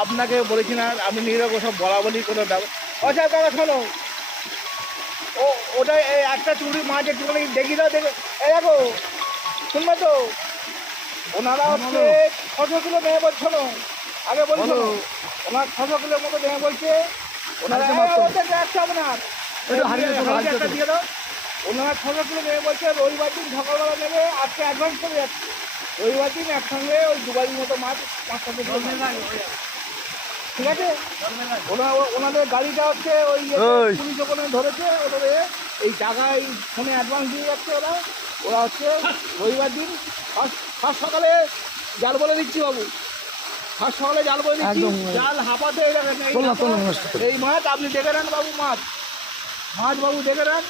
আপনাকে বলেছি না আপনি নিজেরা সব বলা বলি কোনো ব্যাপার। আচ্ছা দাদা শোনো, ওটা একটা চুড়ি মাছ একটুখানি দেখি দাও, দেখো এই দেখো, শুনবে তো? ওনারা হচ্ছে 600 কিলো নেবে বলছো না, আগে বলছো ওনার 600 কিলোর মতো নেবে বলছে। ওনারা একটা আপনার একটা দিয়ে দাও। ওনারা 600 কিলো নেবে বলছে, রবিবার দিন সকালবেলা নেবে, আজকে অ্যাডভান্স করে যাচ্ছে। রবিবার দিন একসঙ্গে ওই 2 বাড়ির মতো মাছ 500 কিলো, ঠিক আছে? ওনাদের গাড়িটা হচ্ছে ওই পুলিশ ওখানে ধরেছে, ওদের এই জায়গায় ফোনে অ্যাডভান্স দিয়ে যাচ্ছে। ওরা হচ্ছে রবিবার দিন ফার্স্ট সকালে জাল বলে দিচ্ছি বাবু, ফার্স্ট সকালে জাল বলে দিচ্ছি, জাল হাঁপাতে এই মাছ আপনি দেখে নেন বাবু, মাছ বাবু দেখে নেন।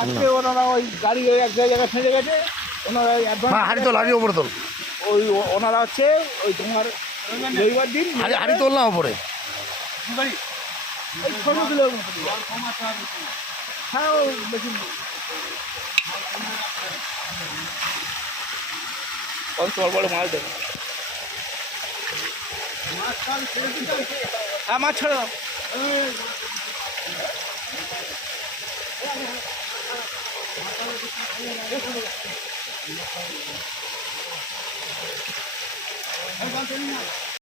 আজকে ওনারা ওই গাড়ি এক জায়গায় ফেঁসে গেছে, ওনারা অ্যাডভান্স ওই ওনারা হচ্ছে ওই তোমার রবিবার দিন হাড়ি তোললাম ওপরে। এই 600 কিলো, হ্যাঁ ও বেশি তোমার বড় মাছ দেবে। হ্যাঁ মাছ ছাড়ো,